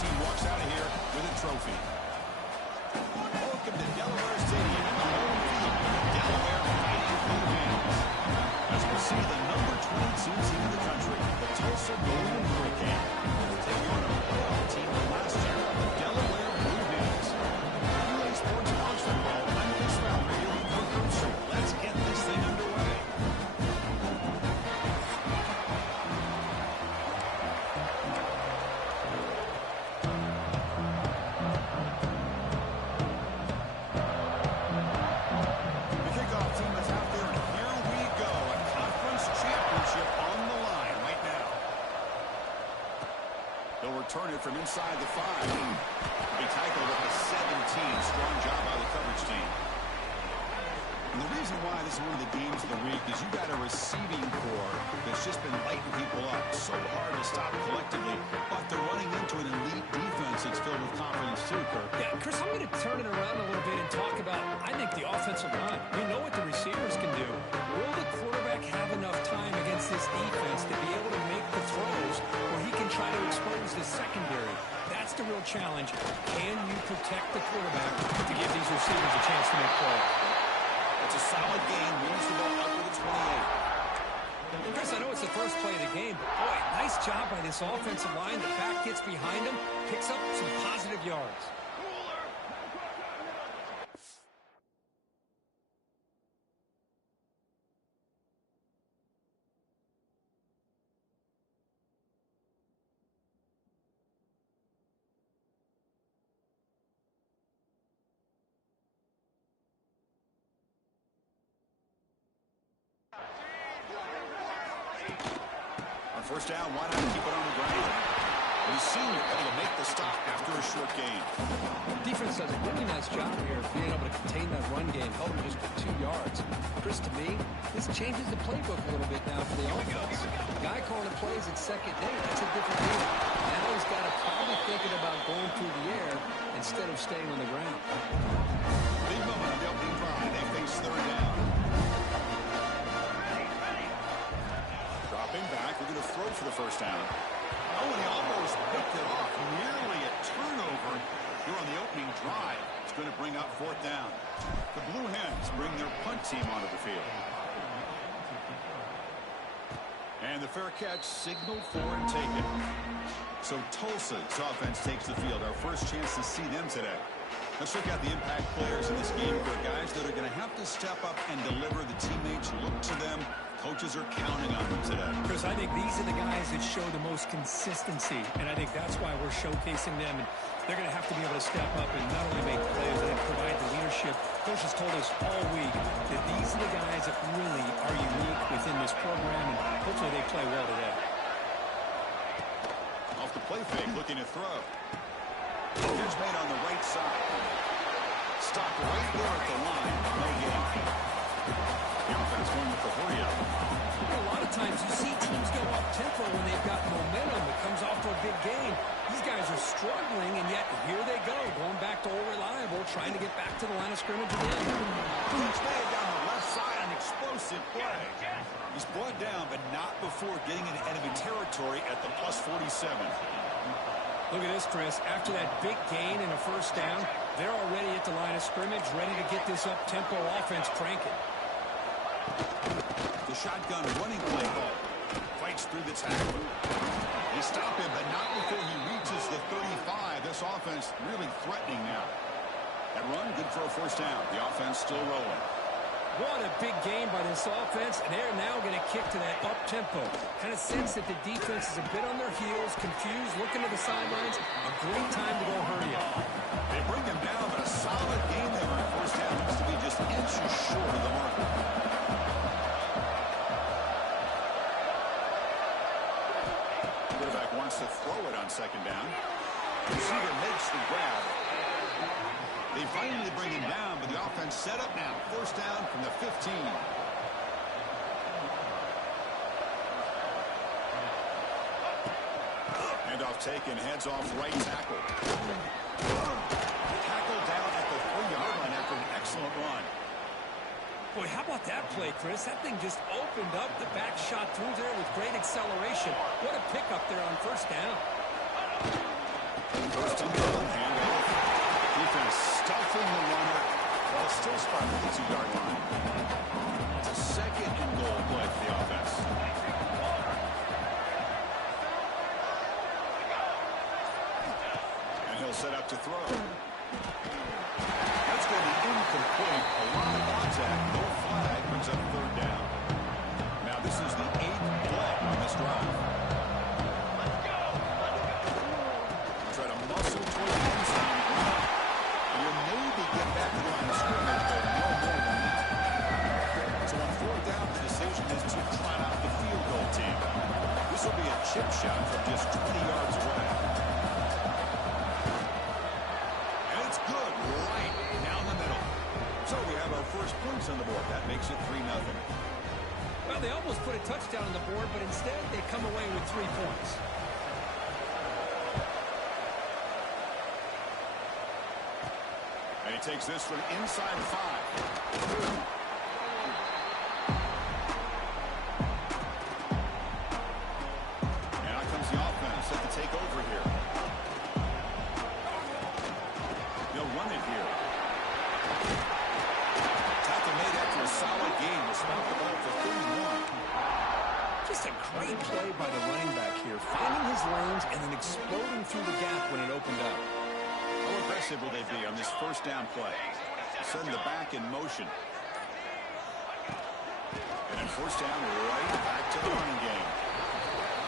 team walks out of here with a trophy. Welcome to Delaware Stadium in the home field. Delaware fighting for the wins. As we see the number 22 team in the country, the Tulsa Golden Hurricane. Taking on a playoff team from last year, the Delaware Blue Hens. UA Sports College Football, I'm Chris Fowler here with Coach Crucial. Let's get this thing underway. Turn it from inside the 5. He tackled at the 17. Strong job by the coverage team. And the reason why this is one of the games of the week is you got a receiving core that's just been lighting people up. So hard to stop collectively, but they're running into an elite defense that's filled with confidence too, Kirk. Yeah, Chris, I'm going to turn it around a little bit and talk about, I think, the offensive line. We know what the receivers can do. Will the quarterback have enough time against this defense to be able to make the throws where he can try to expose the secondary? That's the real challenge. Can you protect the quarterback to give these receivers a chance to make plays? It's a solid game. Moves the ball up to the 28. Chris, I know it's the first play of the game, but boy, nice job by this offensive line. The back gets behind him, picks up some positive yards. First down, why not keep it on the ground? The senior able to make the stop after a short gain. Defense does a really nice job here of being able to contain that run game, held him just for 2 yards. Chris, to me, this changes the playbook a little bit now for the offense. The guy calling the plays at second day, that's a different deal. Now he's got to probably thinking about going through the air instead of staying on the ground. Big moment on the opening drive. They face third down. Dropping back, we're going to throw for the first down. Oh, and he almost picked it off. Nearly a turnover here on the opening drive. It's going to bring up fourth down. The Blue Hens bring their punt team onto the field. And the fair catch signaled for and taken. So Tulsa's offense takes the field. Our first chance to see them today. Let's look at the impact players in this game. For guys that are going to have to step up and deliver. The teammates look to them. Coaches are counting on them today. Chris, I think these are the guys that show the most consistency, and I think that's why we're showcasing them. And they're going to have to be able to step up and not only make plays, but provide the leadership. Coach has told us all week that these are the guys that really are unique within this program, and hopefully they play well today. Off the play fake, looking to throw. Catch made on the right side. Stopped right there at the line. No gain. The offense going with the hurry up. A lot of times you see teams go up tempo when they've got momentum. It comes off to a big game. These guys are struggling, and yet here they go, going back to old reliable, trying to get back to the line of scrimmage again. Catch made down the left side, an explosive play. He's brought down, but not before getting into enemy territory at the plus 47. Look at this, Chris. After that big gain and a first down, they're already at the line of scrimmage, ready to get this up-tempo offense cranking. The shotgun running play ball. Fights through the tackle. They stop him, but not before he reaches the 35. This offense really threatening now. That run, good for a first down. The offense still rolling. What a big game by this offense, and they're now going to kick to that up-tempo. Kind of sense that the defense is a bit on their heels, confused, looking to the sidelines. A great time to go hurry up. They bring him down, but a solid game there on first down. Looks to be just inches short of the marker. Quarterback wants to throw it on second down. Receiver makes the grab. They finally bring him down, but the offense set up now. First down from the 15. Handoff taken, heads off right tackle. Tackle down at the 3-yard line after an excellent run. Boy, how about that play, Chris? That thing just opened up. The back shot through there with great acceleration. What a pickup there on first down. First and goal, handoff. Defense stuffing the runner. Well, still spotted at the 2-yard line. It's a second and goal play for the offense. And he'll set up to throw. That's going to be incomplete. A lot of contact. No flag. Brings up third down. Now this is the 8th play on this drive. Try to muscle toward the end zone. And you'll maybe get back to the line of scrimmage, but no more than that. So on fourth down, the decision is to trot out the field goal team. This will be a chip shot from just 20 yards away. And it's good right down the middle. So we have our first points on the board. That makes it 3-0. Well, they almost put a touchdown on the board, but instead they come away with 3 points. And he takes this from inside 5. And out comes the offense set to take over here. They'll run it here. Tackle made after a solid game. Will spot the ball for 31. Just a great play by the running back here, finding his lanes and then exploding through the gap when it opened up. How aggressive will they be on this first down play? Send the back in motion. And then first down right back to the running game.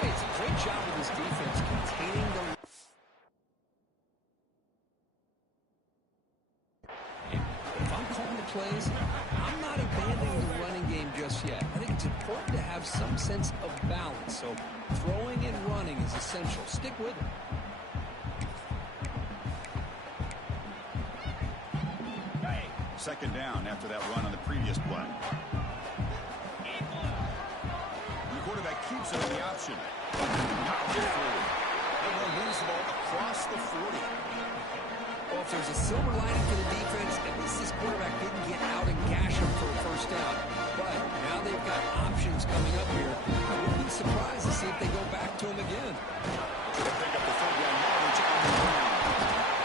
Hey, it's a great job with this defense containing the... If I'm calling the plays, I'm not abandoning the running game just yet. I think it's important to have some sense of balance. So throwing and running is essential. Stick with it. Second down after that run on the previous play. And the quarterback keeps it on the option. Not forward. And they'll lose the ball across the 40. Well, if there's a silver lining for the defense, at least this quarterback didn't get out and gash him for a first down. But now they've got options coming up here. I wouldn't be surprised to see if they go back to him again. Try to pick up the third down yardage on the ground.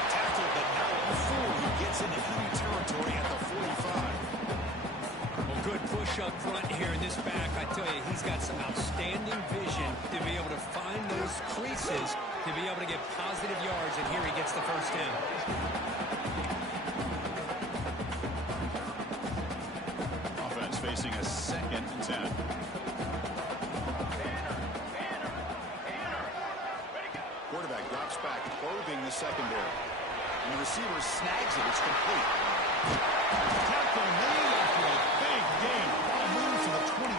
Tackled, but now before he gets into enemy territory at the 45. Well, good push up front here in this back. I tell you, he's got some outstanding vision to be able to find those creases, to be able to get positive yards, and here he gets the first down. Offense facing a 2nd and 10. Quarterback drops back, probing the secondary. And the receiver snags it. It's complete. Tackle made after a big game. Ball moves to the 21.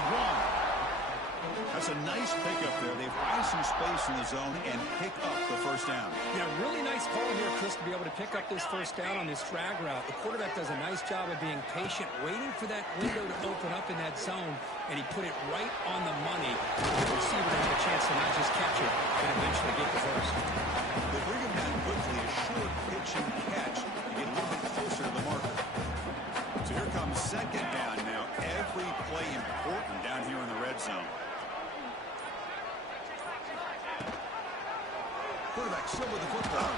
That's a nice pickup there. They find some space in the zone and pick up the first down. Yeah, really nice call here, Chris, to be able to pick up this first down on this drag route. The quarterback does a nice job of being patient, waiting for that window to open up in that zone, and he put it right on the money. The receiver had a chance to not just catch it, but eventually get the first. They bring him down quickly, a short pitch and catch to get a little bit closer to the marker. So here comes second down now. Every play important down here in the red zone. Quarterback still with the football.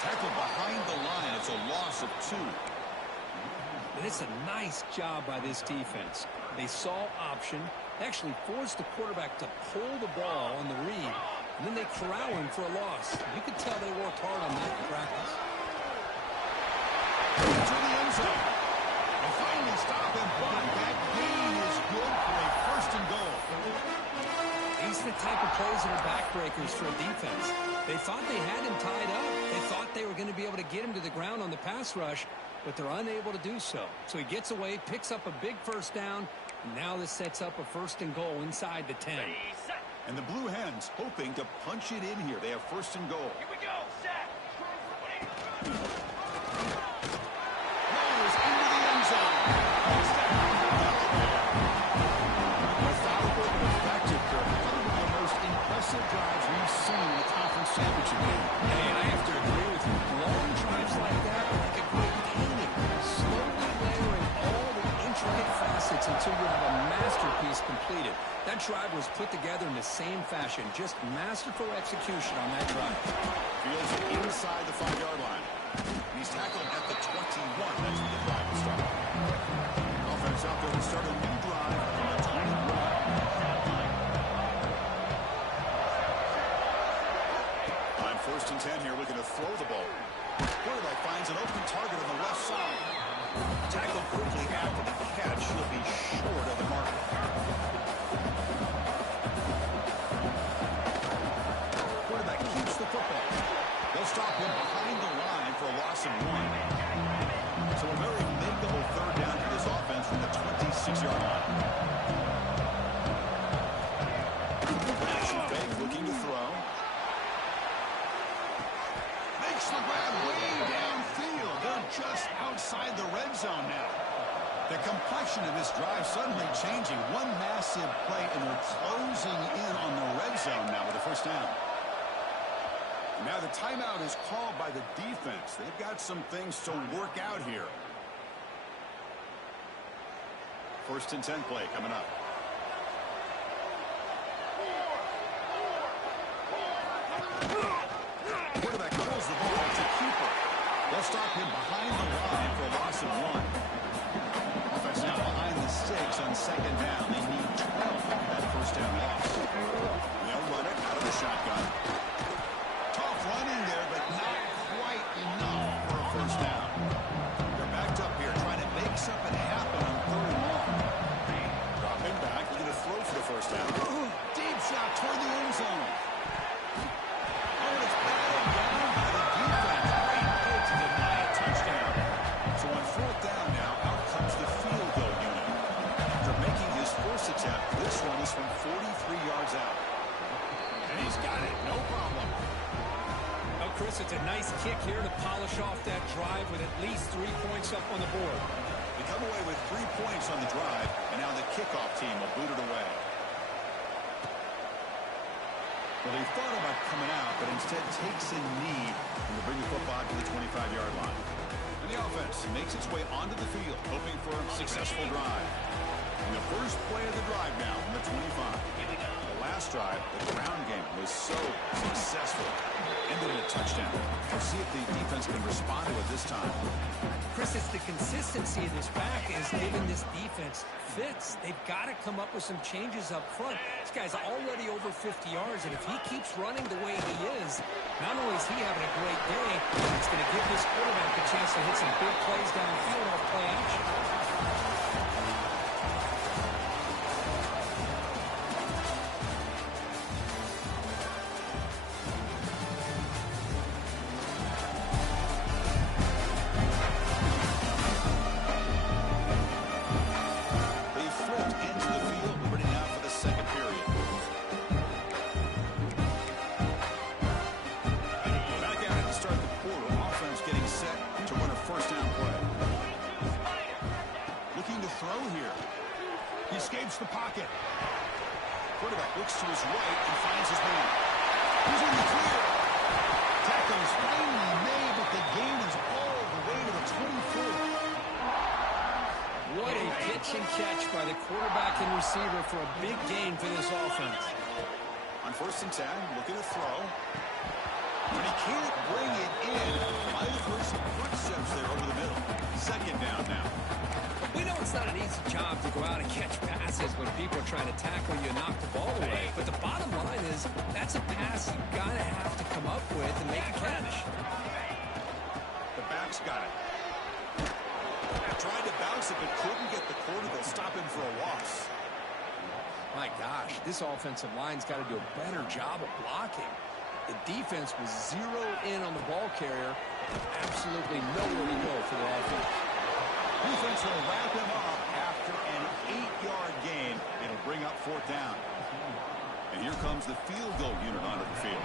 Tackled behind the line. It's a loss of 2. And it's a nice job by this defense. They saw option, actually forced the quarterback to pull the ball on the read, and then they corral him for a loss. You could tell they worked hard on that in practice. To the end zone. And finally stop him, but that gain is good for a first and goal. These are the type of plays that are backbreakers for a defense. They thought they had him tied up. They thought they were going to be able to get him to the ground on the pass rush, but they're unable to do so. So he gets away, picks up a big first down, and now this sets up a first and goal inside the 10. And the Blue Hens hoping to punch it in here. They have first and goal. Here we go, set. Rolls into the end zone. Methodical and effective, Kirk. Probably one of the most impressive drives we've seen in a conference championship game. Hey, I have to agree with you. Long drives like that are like a great painting, slowly layering all the intricate facets until you have a masterpiece completed. That drive was put together in the same fashion. Just masterful execution on that drive. Fields it inside the 5-yard line. He's tackled at the 21. That's where the drive will start. Offense out there to start a new drive on the 21. On 1st and 10 here, looking to throw the ball. Quarterback finds an open target on the left side. Tackled quickly after the catch. He'll be short of the mark. Quarterback keeps the football. They'll stop him behind the line for a loss of 1. So a very makeable 3rd down for this offense from the 26-yard line. Action fake, looking to throw. Makes the grab way downfield. They're just outside the red zone now. The complexion of this drive suddenly changing. One massive play, and they're closing in on the red zone now with a 1st down. Now the timeout is called by the defense. They've got some things to work out here. 1st and 10 play coming up. Quarterback throws the ball to keeper. They'll stop him behind the line for a loss of 1. Offense now behind the 6 on 2nd down. They need 12 for that 1st down loss. They'll run it out of the shotgun. Tough running there, but not quite enough for a 1st down. They're backed up here, trying to make something happen on 3rd and long. Dropping back, looking to throw for the 1st down. Deep shot toward the end zone. Oh, and it's batted down by the defense. Great hit to deny a touchdown. So on 4th down now, out comes the field goal unit. After making his first attempt, this one is from 43 yards out. And he's got it, no problem. Well, Chris, it's a nice kick here to polish off that drive with at least 3 points up on the board. They come away with 3 points on the drive, and now the kickoff team will boot it away. Well, he thought about coming out, but instead takes a knee and will bring the football to the 25-yard line. And the offense makes its way onto the field, hoping for a successful drive. And the first play of the drive now from the 25. The last drive, the ground game was so successful. Ended in a touchdown. We'll see if the defense can respond to it this time. Chris, it's the consistency of this back is giving this defense fits. They've got to come up with some changes up front. This guy's already over 50 yards, and if he keeps running the way he is, not only is he having a great day, it's going to give this quarterback a chance to hit some big plays downfield off play action. The pocket. Quarterback looks to his right and finds his man. He's in the clear. Tackle is finally made, but the gain is all the way to the 24. What a pitch and catch by the quarterback and receiver for a big gain for this offense. On 1st and 10, looking to throw. But he can't bring it in. Might have heard some footsteps there over the middle. 2nd down now. We know it's not an easy job to go out and catch passes when people are trying to tackle you and knock the ball away. But the bottom line is that's a pass you've got to have to come up with and make a catch. The back's got it. Tried to bounce it but couldn't get the quarter. They'll stop him for a loss. My gosh, this offensive line's got to do a better job of blocking. The defense was zeroed in on the ball carrier. Absolutely nowhere to go for the offense. Defense will wrap him up after an 8-yard gain. It'll bring up 4th down. And here comes the field goal unit onto the field.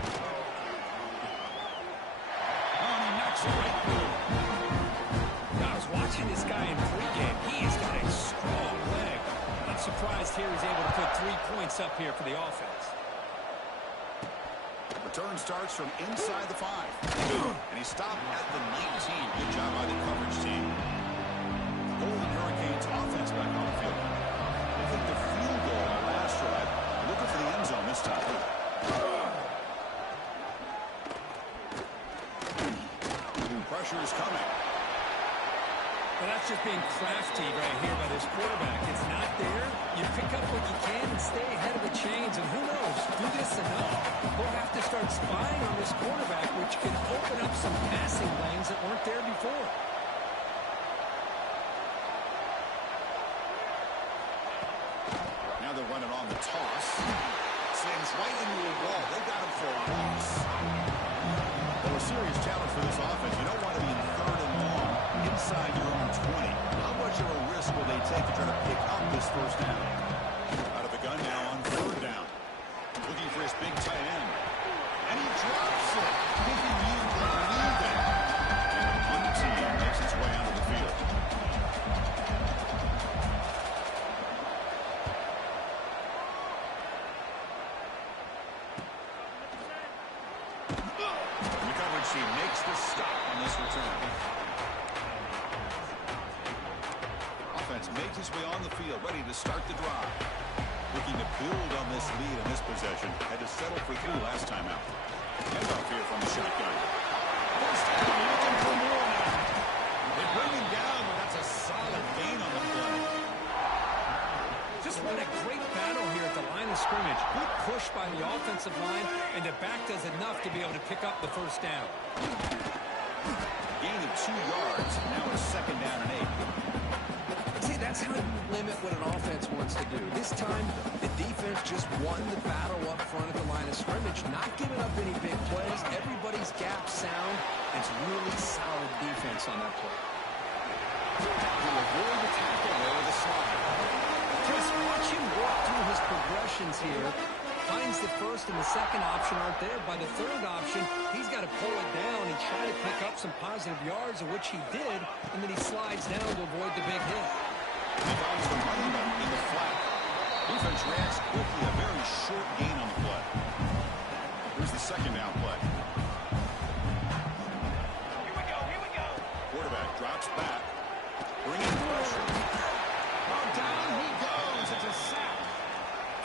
Oh, and he knocks it right through. I was watching this guy in pregame. He has got a strong leg. I'm surprised here he's able to put 3 points up here for the offense. Return starts from inside the 5. And he stopped at the 19. Good job by the coverage team. Golden Hurricanes offense back on the field. is coming. Well, that's just being crafty right here by this quarterback. It's not there. You pick up what you can and stay ahead of the chains. And who knows, do this enough, they'll have to start spying on this quarterback, which can open up some passing lanes that weren't there before. Now they're running on the toss. Slams right into a wall. They got him for a loss. Well, a serious challenge for this offense. You don't want to be in third and long inside your own 20. How much of a risk will they take to try to pick up this first down? Out of the gun now on third down. Looking for his big tight end. And he drops it. Can you believe it? And the punt team makes its way onto the field. And the coverage team makes the stop on this return. Offense makes its way on the field, ready to start the drive. Looking to build on this lead in this possession. Had to settle for 3 last time out. Handoff here from the shotgun. First down, looking for more now. They bring him down, but that's a solid gain on the play. Just won a great battle here at the line of scrimmage. Good push by the offensive line, and the back does enough to be able to pick up the first down. Gain of 2 yards. Now it's second down and 8. See, that's how you limit what an offense wants to do. This time, the defense just won the battle up front at the line of scrimmage, not giving up any big plays. Everybody's gap sound. It's really solid defense on that play. He'll avoid the tackle there with a slide. Just watch him walk through his progressions here. Finds the first and the second option aren't there. By the third option, he's got to pull it down and try to pick up some positive yards, of which he did, and then he slides down to avoid the big hit. He finds the running back in the flat. Defense reacts quickly, a very short gain on the play. Here's the second down play. Here we go. Quarterback drops back. Bringing pressure. Oh, down he goes. It's a sack.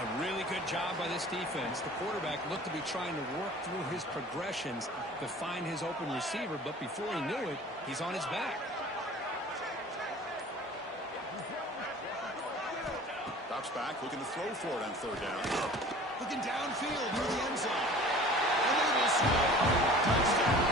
A really good job by this defense. The quarterback looked to be trying to work through his progressions to find his open receiver, but before he knew it, he's on his back. Drops back, looking to throw for it on third down. Looking downfield near the end zone. And they will score. Touchdown.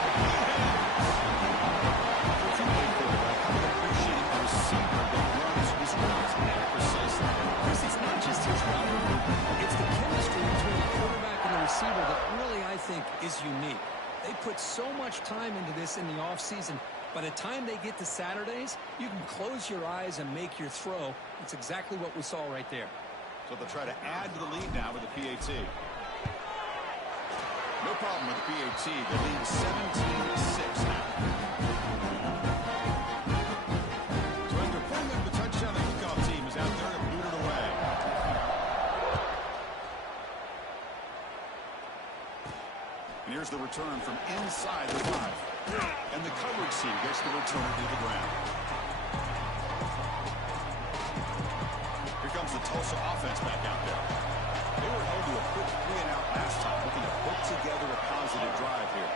If you play quarterback, I would appreciate a receiver that runs his routes that precisely. Chris, it's not just his route running. It's the chemistry between the quarterback and the receiver that really, I think, is unique. They put so much time into this in the offseason. By the time they get to Saturdays, you can close your eyes and make your throw. That's exactly what we saw right there. So they'll try to add to the lead now with the PAT. No problem with the PAT. The lead 17-6 now. So after pulling up the touchdown, the kickoff team is out there to boot it away. And here's the return from inside the 5. And the coverage team gets the return to the ground. Here comes the Tulsa offense back out there. They were held to a quick 3-and-out last time, looking to put together a positive drive here.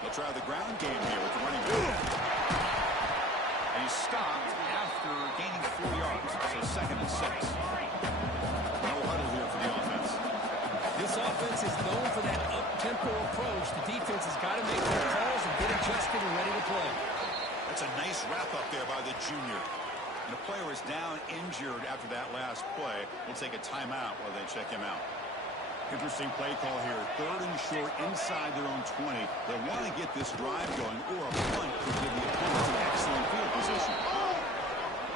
They'll try the ground game here with the running back. And he's stopped after gaining 4 yards, so second and 6. No huddle here for the offense. This offense is known for that up-tempo approach. The defense has got to make their calls and get adjusted and ready to play. That's a nice wrap-up there by the junior. And the player is down injured after that last play. We'll take a timeout while they check him out. Interesting play call here. Third and short inside their own 20. They want to get this drive going, or a punt could give the opponent an excellent field position.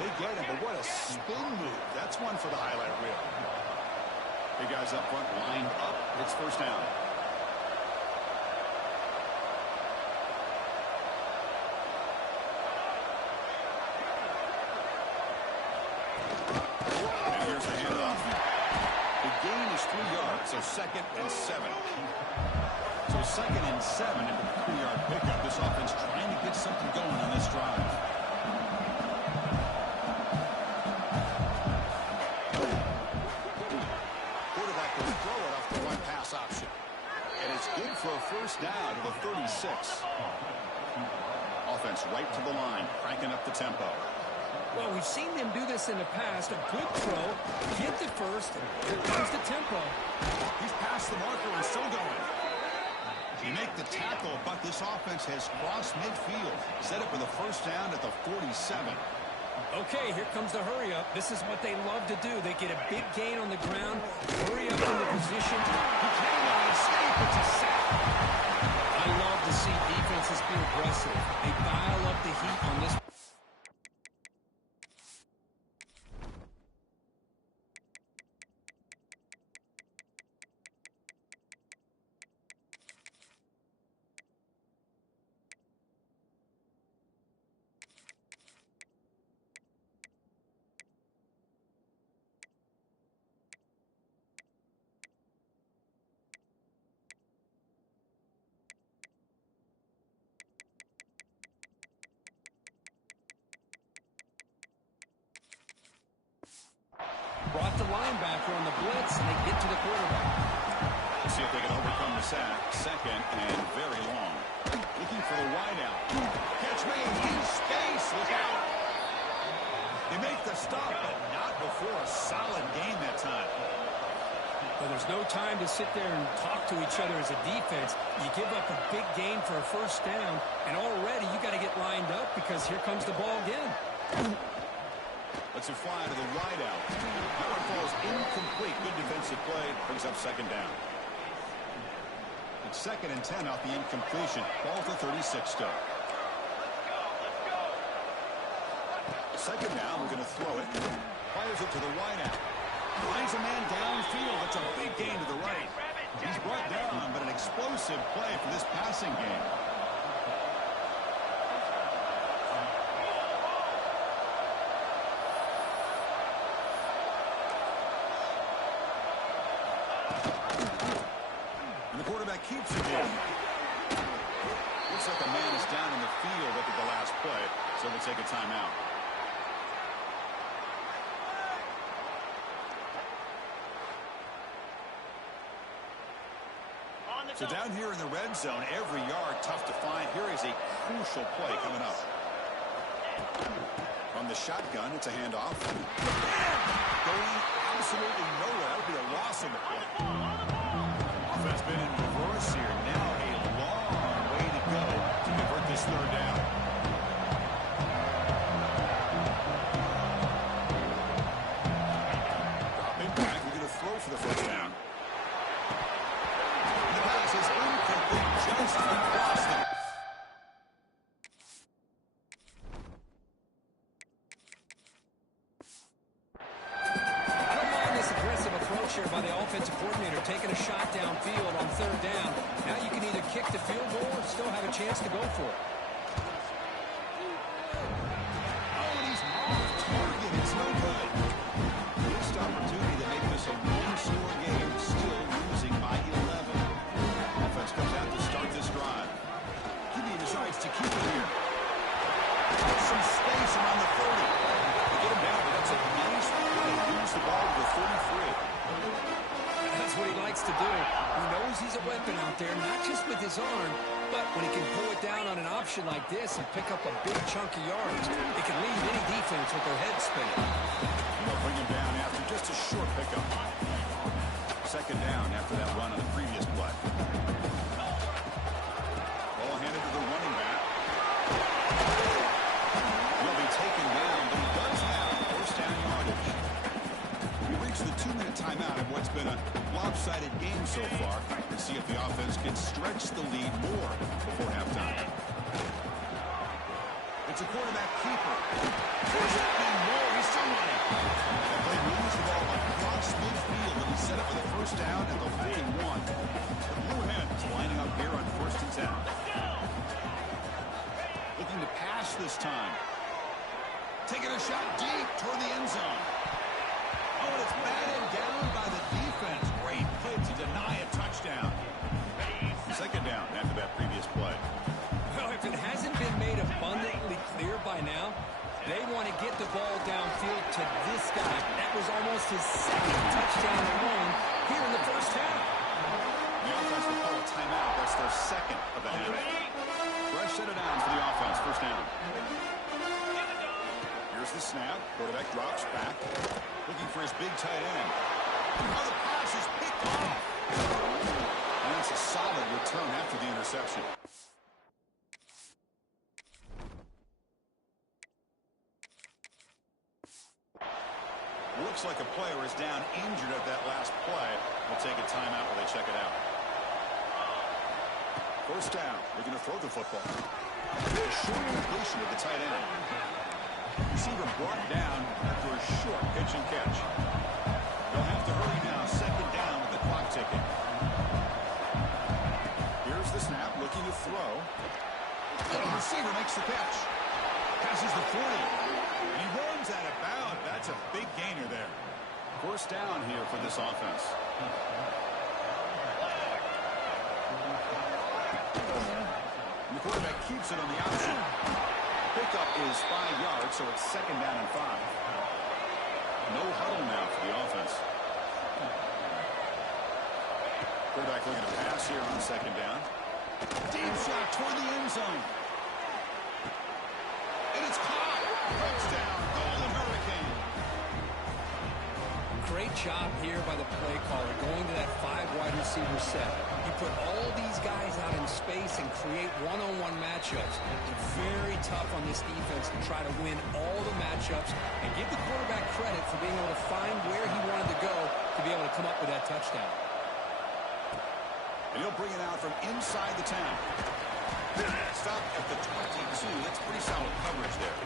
They get him, but what a spin move. That's one for the highlight reel. Big guys up front lined up. It's first down. And here's the handoff. The gain is 3 yards, so second and 7. So second and 7 into the 3-yard pickup. This offense trying to get something going on this drive. Quarterback will throw it off the one pass option. And it's good for a first down to the 36. offense right to the line, cranking up the tempo. Well, we've seen them do this in the past. A good throw, get the first, and here comes the tempo. He's past the marker and still going. You make the tackle, but this offense has crossed midfield. Set it for the first down at the 47. Okay, here comes the hurry up. This is what they love to do. They get a big gain on the ground, hurry up into position. He cannot escape. It's a sack. I love to see defenses be aggressive. They dial up the heat on this. Brought the linebacker on the blitz, and they get to the quarterback. Let's see if they can overcome the sack. Second and very long. Looking for the wideout. Catch made in space. Look out. They make the stop, but not before a solid gain that time. Well, there's no time to sit there and talk to each other as a defense. You give up a big gain for a first down, and already you got to get lined up because here comes the ball again. Lets it fly to the wideout. That one falls incomplete. Good defensive play. Brings up second down. It's 2nd and 10 off the incompletion. Ball to 36 still. Second down. We're going to throw it. Fires it to the wideout. Finds a man downfield. That's a big gain to the right. He's brought down, but an explosive play for this passing game. And the quarterback keeps it in. Looks like a man is down in the field after the last play, so we'll take a timeout. So down here in the red zone, every yard tough to find. Here is a crucial play coming up. From the shotgun, it's a handoff. Going absolutely nowhere. That would be a loss of the play. Offense been in reverse here. Now a long way to go to convert this third down. Dropping back. We're going to throw for the first down. The pass is incomplete just across the... By the offensive coordinator taking a shot downfield on third down. Now you can either kick the field goal or still have a chance to go for it. Oh, and he's off target. It's no good. Missed opportunity that made this a one-score game, still losing by 11. Offense comes out to start this drive. QB decides to keep it here. Some space around the 30. They get him down, but that's a nice play. They lose the ball to the 33. That's what he likes to do. He knows he's a weapon out there, not just with his arm, but when he can pull it down on an option like this and pick up a big chunk of yards, it can leave any defense with their head spinning. They'll bring him down after just a short pickup. Second down after that run on the previous play. Ball handed to the running back. He'll be taken down, but he does have first down yardage. We reach the 2-minute timeout of what's been a lopsided game so far. Let's see if the offense can stretch the lead more before halftime. It's a quarterback keeper. There's happening more. He's still running. That play moves the ball across midfield, and he set up for the first down at the 41. The Blue Hens lining up here on 1st and 10. Looking to pass this time. Taking a shot deep toward the end zone. Oh, and it's batted down by the defense. Great play to deny a touchdown. Second down after that previous play. Well, if it hasn't been made abundantly clear by now, they want to get the ball downfield to this guy. That was almost his second touchdown alone here in the first half. The offense will call a timeout. That's their second of the half. Fresh set it down for the offense. First down. Here's the snap. Quarterback drops back. Looking for his big tight end. Oh, the pass is picked off. And that's a solid return after the interception. Looks like a player is down injured at that last play. We'll take a timeout while they check it out. First down. They're going to throw the football. A short completion of the tight end. Receiver brought down after a short pitch and catch. They'll have to hurry now. Second down with the clock ticking. Here's the snap. Looking to throw. And the receiver makes the catch. Passes the 40. And he runs out of bounds. That's a big gainer there. First down here for this offense. And the quarterback keeps it on the option. Pickup is 5 yards, so it's second down and 5. No huddle now for the offense. Quarterback looking to pass here on second down. Deep shot toward the end zone. And it's caught. Touchdown, Golden Hurricane. Great job here by the play caller going to that 5 wide receiver set. You put all these guys out in space and create one-on-one matchups. It's very tough on this defense to try to win all the matchups and give the quarterback credit for being able to find where he wanted to go to be able to come up with that touchdown. And he'll bring it out from inside the 10. Stop at the 22. That's pretty solid coverage there.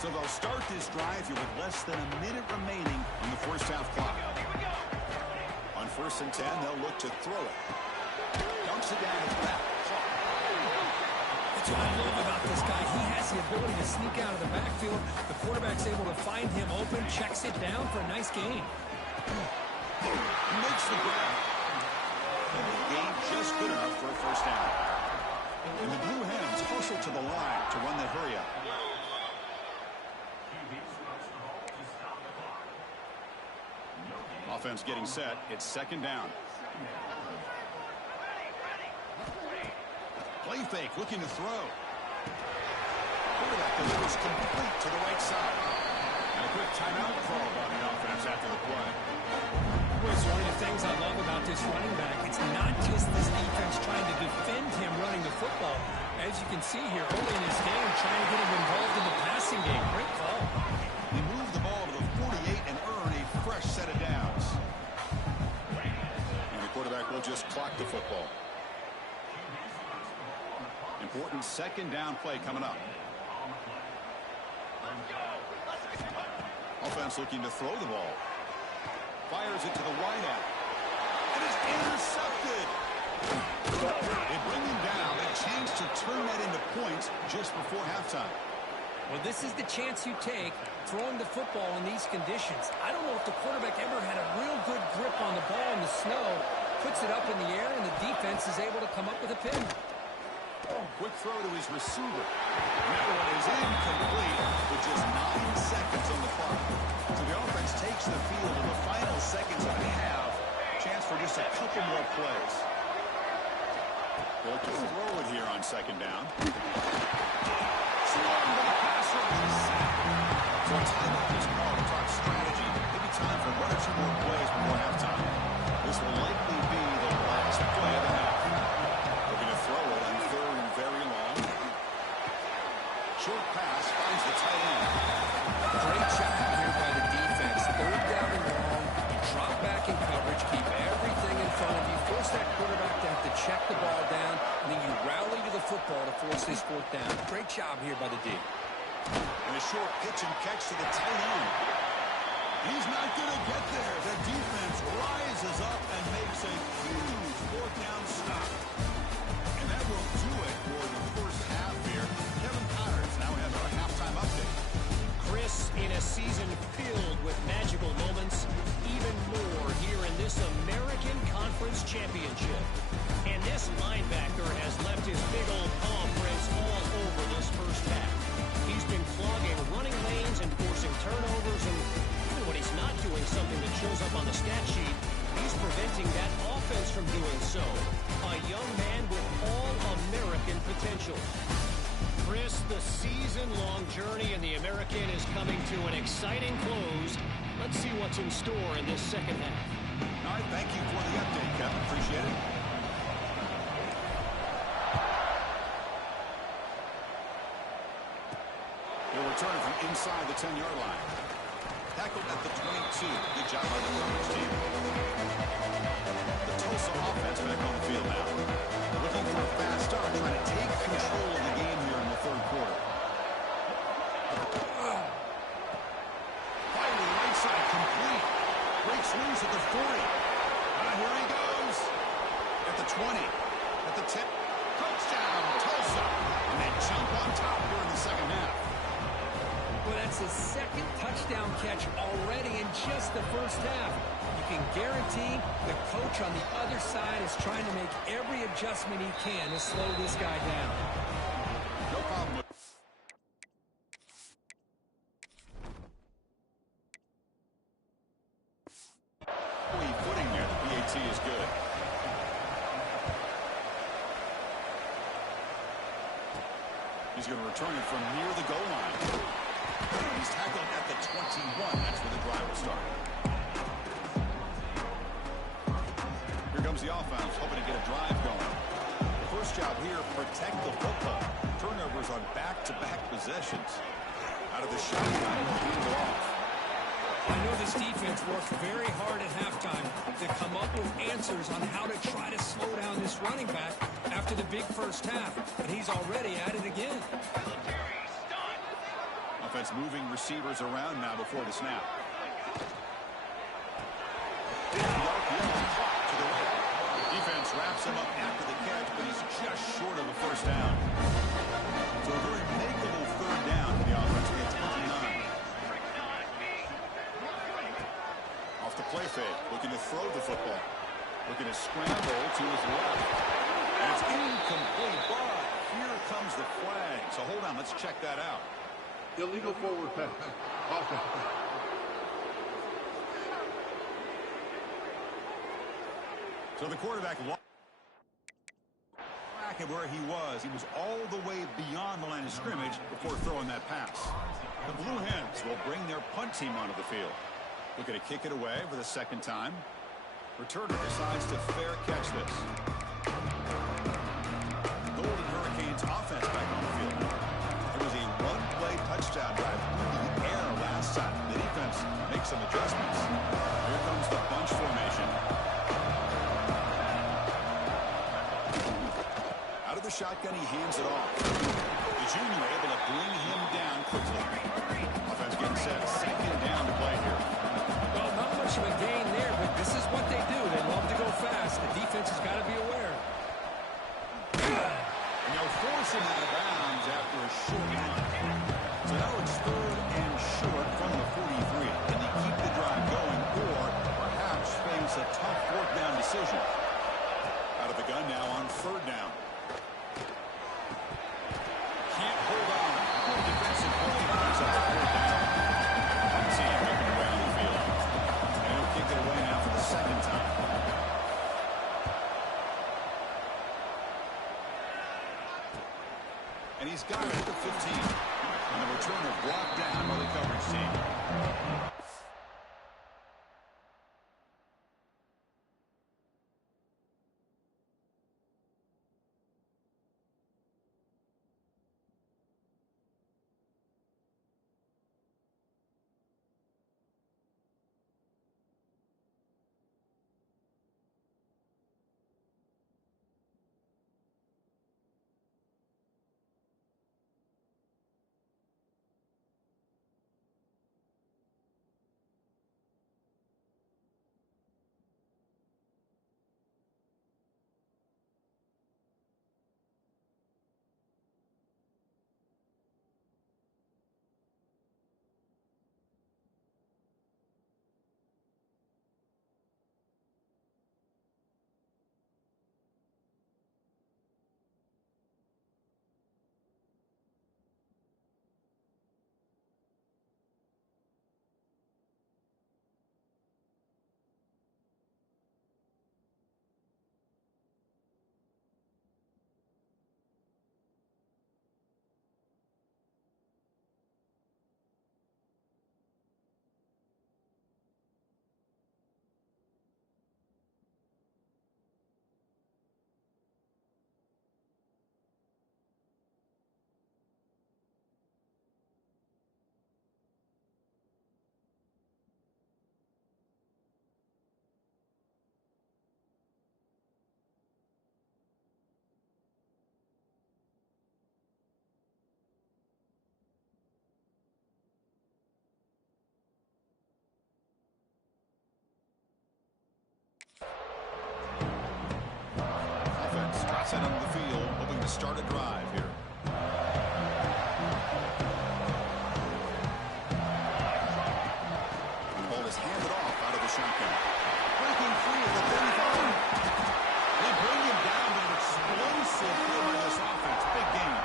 So they'll start this drive here with less than a minute remaining on the first half clock. On first and 10, they'll look to throw it. Dumps it down his back. That's what I love about this guy. He has the ability to sneak out of the backfield. The quarterback's able to find him open, checks it down for a nice gain. Makes the grab. And the gain just good enough for a first down. And the Blue Hens hustle to the line to run the hurry up. Offense getting set. It's second down. Play fake, looking to throw. Quarterback delivers complete to the right side. And a quick timeout call by the offense after the play. It's one of the things I love about this running back. It's not just this defense trying to defend him running the football. As you can see here, early in this game, trying to get him involved in the passing game. Great call. They move the ball to the 48 and earn a fresh set of downs. And the quarterback will just clock the football. Important second down play coming up. Offense looking to throw the ball. Fires it to the wideout. And it's intercepted. They bring him down. A chance to turn that into points just before halftime. Well, this is the chance you take throwing the football in these conditions. I don't know if the quarterback ever had a real good grip on the ball in the snow, puts it up in the air, and the defense is able to come up with a pin. Quick throw to his receiver. That one is incomplete with just 9 seconds on the clock. So the offense takes the field in the final seconds of the half. Chance for just a couple more plays. They'll throw it here on second down. Slung with a pass rush. So a timeout is called to talk strategy. Maybe time for 1 or 2 more plays before halftime. This will likely be the last play of the half. Looking to throw it on third and very long. Short pass finds the tight end. Great job here by the defense. Third down and long. You drop back in coverage, keep everything in front of you, force that quarterback to have to check the ball down, and then you rally to the football to force this fourth down. Great job here by the D. And a short pitch and catch to the tight end. He's not going to get there. The defense rises up and makes a huge fourth down stop. And that will do it for the first half here. Kevin Connors now has our halftime update. Chris, in a season filled with magical moments, even more here in this American Conference Championship. And this linebacker has left his big old paw prints all over this first half. He's been clogging running lanes and forcing turnovers, and even when he's not doing something that shows up on the stat sheet, he's preventing that offense from doing so. A young man with all American potential. Chris, the season-long journey in the American is coming to an exciting close. Let's see what's in store in this second half. All right, thank you for the update, Kevin. Appreciate it. He'll return it from inside the 10-yard line. Tackled at the 22. Good job by the coverage team. The Tulsa offense back on the field now. Looking for a fast start, trying to take control of the game here in the third quarter. Finally, right side complete. Breaks loose at the 40. Here he goes. At the 20. At the 10. Touchdown, Tulsa. And they jump on top here in the second half. Well, that's his second touchdown catch already in just the first half. You can guarantee the coach on the other side is trying to make every adjustment he can to slow this guy down. No problem with footing there. The PAT is good. He's going to return it from near the goal line. He's tackled at the 21. That's where the drive will start. Here comes the offense, hoping to get a drive going. The first job here, protect the football. Turnovers on back-to-back possessions. Out of the shotgun, hand it off. I know this defense worked very hard at halftime to come up with answers on how to try to slow down this running back after the big first half, and he's already at it again. Offense moving receivers around now before the snap. Defense wraps him up after the catch, but he's just short of a first down. So a very makeable third down for the offense. We have 29. Off the play fake, looking to throw the football. Looking to scramble to his left. And it's incomplete, but here comes the flag. So hold on, let's check that out. Illegal forward pass. Okay. So the quarterback lost back at where he was. He was all the way beyond the line of scrimmage before throwing that pass. The Blue Hens will bring their punt team onto the field. Looking to kick it away for the second time. Returner decides to fair catch this. Golden Hurricanes offense back on the field now. It was a one-play touchdown drive through the air last time. The defense makes some adjustments. Here comes the bunch formation. Out of the shotgun, he hands it off. The junior able to bring him down quickly. Offense getting set. Second down to play here. Well, not much of a gain there, but this is what they do. They love to go fast. The defense has got to be aware. And they'll force him out of bounds after a short run. So now it's third and short from the 43. Can they keep the drive going or perhaps face a tough fourth down decision? Out of the gun now on third down. Can't hold on. Good defensive play brings up the fourth down. See him making away on the field. And he'll kick it away now for the second time. And he's got it at the 15. And the returner blocked down by the coverage team. Sent him to the field, hoping to start a drive here. The ball is handed off out of the shotgun. Breaking free at the 35. They bring him down with an explosive play by this offense. Big game.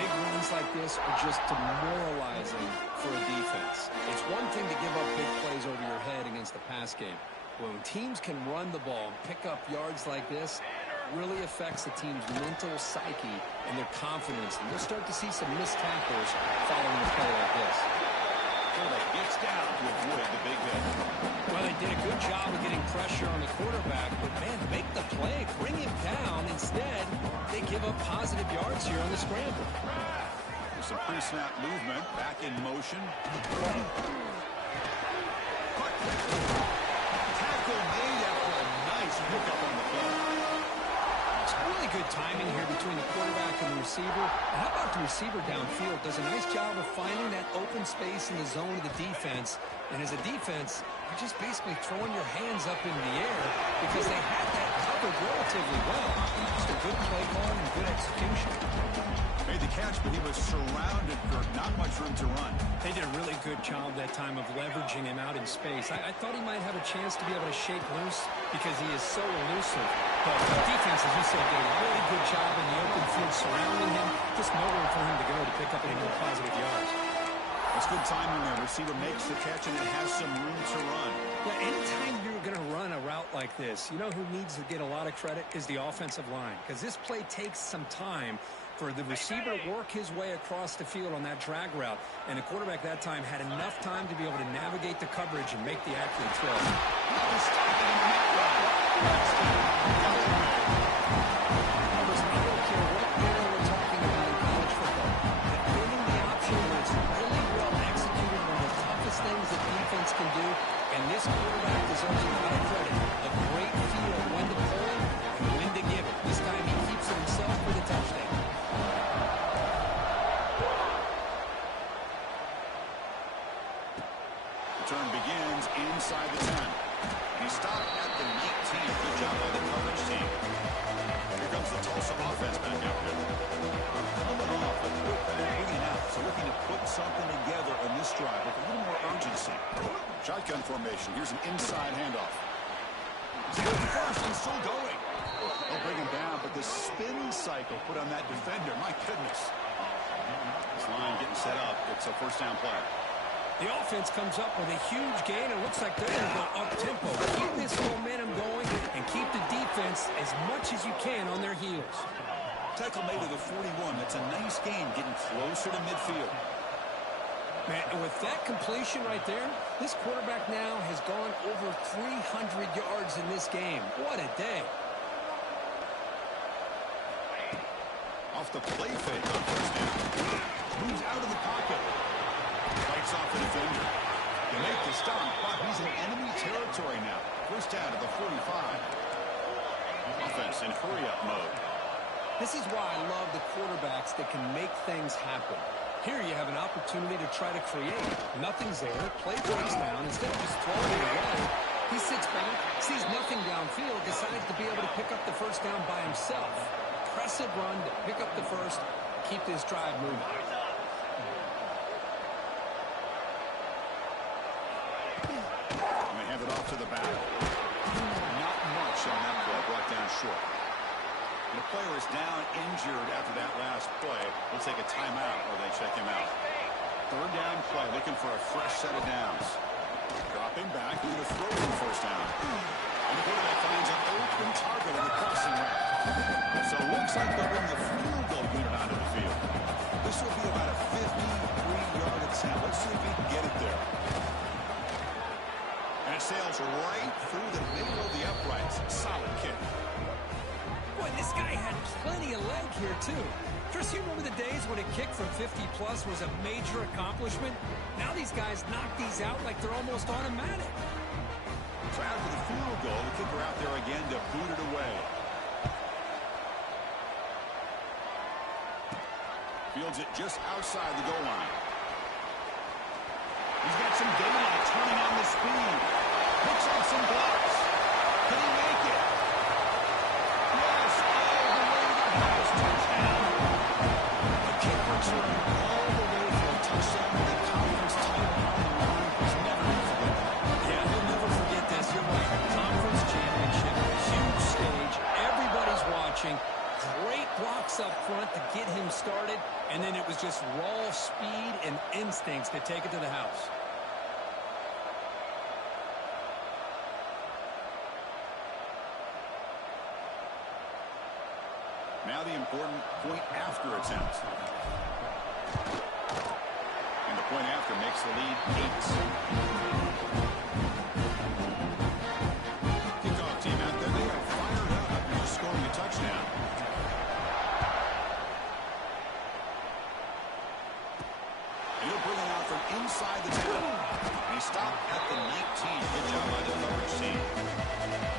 Big runs like this are just demoralizing for a defense. It's one thing to give up big plays over your head against the pass game. When teams can run the ball and pick up yards like this, it really affects the team's mental psyche and their confidence. And you'll start to see some missed tackles following a play like this. Quarterback gets down to avoid the big hit. Well, they did a good job of getting pressure on the quarterback, but man, make the play, bring him down. Instead, they give up positive yards here on the scramble. There's some pre-snap movement, back in motion. Tackle made after a nice pickup on the play. It's really good timing here between the quarterback and the receiver. And how about the receiver downfield? Does a nice job of finding that open space in the zone of the defense. And as a defense, you're just basically throwing your hands up in the air because they had that covered relatively well. Just a good play call and good execution. Made the catch, but he was surrounded, Kirk. Not much room to run. They did a really good job that time of leveraging him out in space. I thought he might have a chance to be able to shake loose because he is so elusive. But the defense, as you said, did a really good job in the open field surrounding him. Just nowhere for him to go to pick up any more positive yards. That's good timing there. Receiver makes the catch, and it has some room to run. Yeah, anytime you're going to run a route like this, you know who needs to get a lot of credit is the offensive line. Because this play takes some time for the receiver to work his way across the field on that drag route. And the quarterback that time had enough time to be able to navigate the coverage and make the accurate throw. I don't care what player we're talking about in college football. But winning the option when it's really well executed, one of the toughest things that defense can do. And this quarterback deserves a lot of credit. A great feel of when to pull him and when to give it. This time he keeps it himself for the touchdown. Turn begins inside the 10. He stopped at the 19. Good job by the coverage team. Here comes the Tulsa offense back out there. Coming off a quick bringing out. So looking to put something together on this drive with a little more urgency. Shotgun formation. Here's an inside handoff. He's going first and still going. They'll bring him down, but the spin cycle put on that defender. My goodness. This line getting set up. It's a first down play. The offense comes up with a huge gain. It looks like they're going to go up-tempo. Keep this momentum going and keep the defense as much as you can on their heels. Tackle made to the 41. That's a nice gain, getting closer to midfield. Man, and with that completion right there, this quarterback now has gone over 300 yards in this game. What a day. Off the play fake on first down. Moves out of the pocket. Fights off the defender. They make the stop, but he's in enemy territory now. First down to the 45. Offense in hurry-up mode. This is why I love the quarterbacks that can make things happen. Here you have an opportunity to try to create. Nothing's there. Play breaks down. Instead of just throwing it away, he sits back, sees nothing downfield, decides to be able to pick up the first down by himself. Impressive run to pick up the first, keep this drive moving. Hand it off to the back. Not much on that play, brought down short. And the player is down injured after that last play. We'll take a timeout while they check him out. Third down play, looking for a fresh set of downs. Dropping back, going to throw in first down. And the quarterback finds an open target on the crossing route. So it looks like they'll bring the field goal unit onto the field. This will be about a 53-yard attempt. Let's see if he can get it there. And it sails right through the middle of the uprights. Solid kick. Boy, this guy had plenty of leg here, too. Chris, you remember the days when a kick from 50-plus was a major accomplishment? Now these guys knock these out like they're almost automatic. So after the field goal, the kicker out there again to boot it away. Fields it just outside the goal line. He's got some daylight turning on the speed. Looks like some blocks. Can he make it? Yes, return all the way for a touchdown with a conference title on the line. He's never going to forget that. Yeah, he'll never forget this. You're right. Conference championship, huge stage. Everybody's watching. Great blocks up front to get him started, and then it was just raw speed and instincts to take it to the house. Now the important point after attempt. And the point after makes the lead 8. Kickoff team out there. They are fired up after just scoring a touchdown. He'll bring it out from inside the 10. And he stopped at the 19. Good job by the coverage team.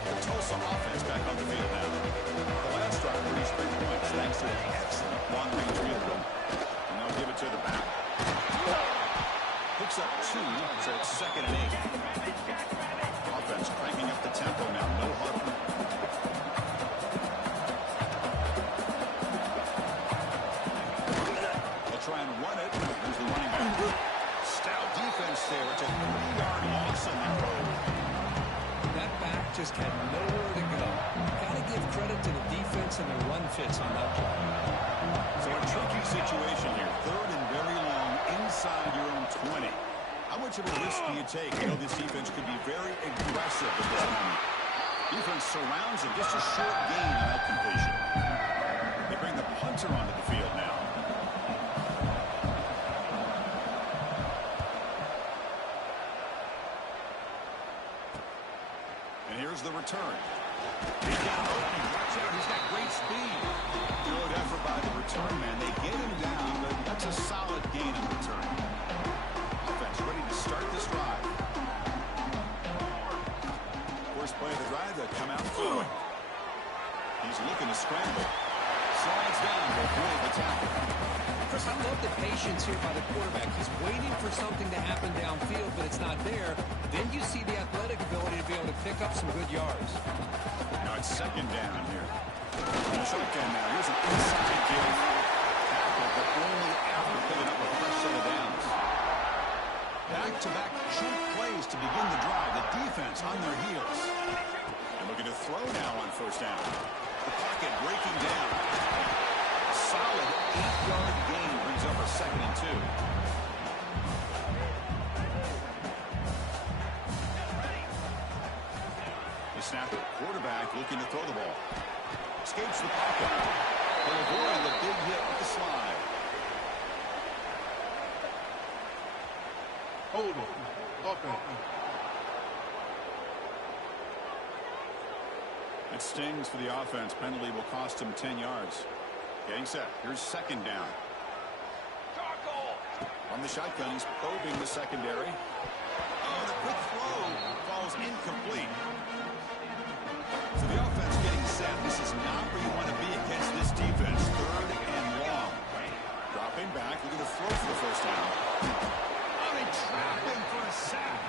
The Tulsa offense back on the field now. The last drive produced 3 points thanks to an excellent long-range field goal. And they'll give it to the back. Picks up 2, so it's 2nd and 8. Offense cranking up the tempo now. No huddle. They'll try and run it. Here's the running back. Stout defense there. It's a 3-yard loss on that road. That back just had nowhere to go. Got to give credit to the defense and the run fits on that play. So a tricky situation here. 3rd and very long inside your own 20. How much of a risk do you take? You know this defense could be very aggressive at this moment. Defense surrounds him. Just a short gain on that completion. They bring the punter onto the field now. And here's the return. He's got an opening. Watch out. He's got great speed. Good effort by the return man. They get him down, but that's a solid gain on return. Offense ready to start this drive. First play of the drive, they'll come out throwing. He's looking to scramble. Slides down to avoid the tackle. Chris, I love the patience here by the quarterback. He's waiting for something to happen downfield, but it's not there. Then you see the athletic ability to be able to pick up some good yards. Now it's 2nd down here. And a shotgun now. Here's an inside give. Tackle, but only after picking up a fresh set of downs. Back-to-back chunk plays to begin the drive. The defense on their heels. And looking to throw now on 1st down. The pocket breaking down. A solid 8-yard gain brings up a 2nd and 2. The snapper, quarterback looking to throw the ball. Escapes the pocket. He'll avoid the big hit with the slide. Hold it. Offense. It stings for the offense. Penalty will cost him 10 yards. Getting set. Here's 2nd down. On the shotgun, he's probing the secondary. Oh, the quick throw falls incomplete. So the offense getting set. This is not where you want to be against this defense. 3rd and long. Dropping back, looking to throw for the 1st down. Oh, they trap him for a sack.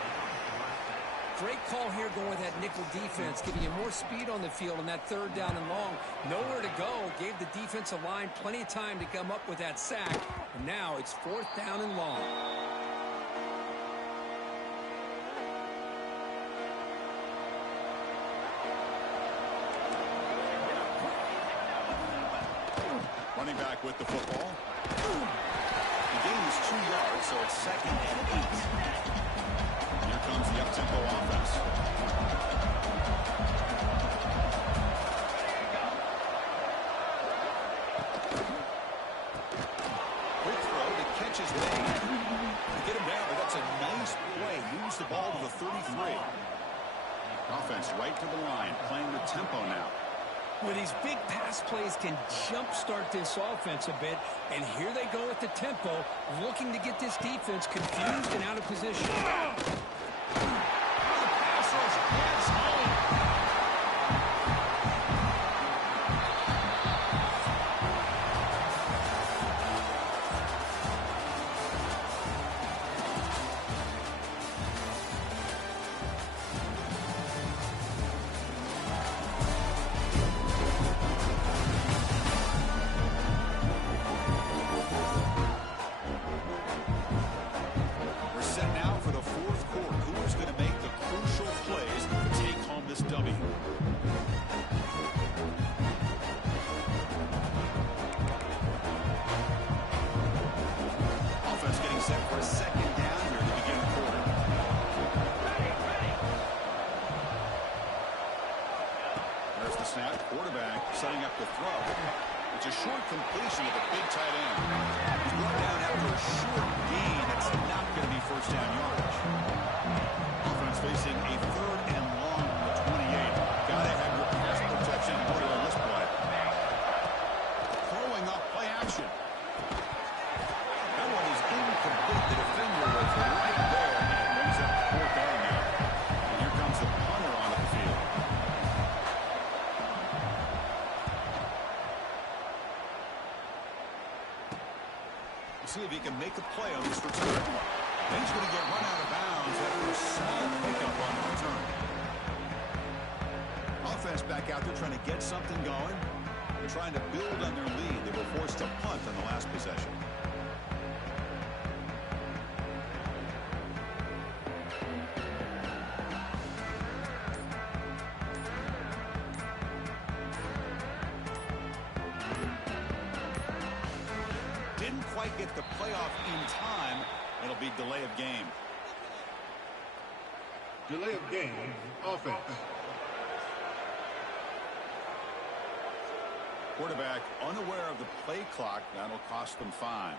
Great call here going with that nickel defense, giving you more speed on the field on that 3rd down and long. Nowhere to go. Gave the defensive line plenty of time to come up with that sack. And now it's 4th down and long. Running back with the football. The gain is 2 yards, so it's 2nd and 8. Here comes the up-tempo offense. Quick throw, the catch is made. To get him down, but that's a nice play. Moves the ball to the 33. Offense right to the line, playing with tempo now. Well, these big pass plays can jumpstart this offense a bit, and here they go with the tempo, looking to get this defense confused and out of position. can make a play on this return. And he's going to get run out of bounds after a small pickup on the return. Offense back out there trying to get something going. They're trying to build on their lead. They were forced to punt on the last possession. Didn't quite get the playoff in time. It'll be delay of game. Delay of game, offense. Quarterback unaware of the play clock. That'll cost them 5.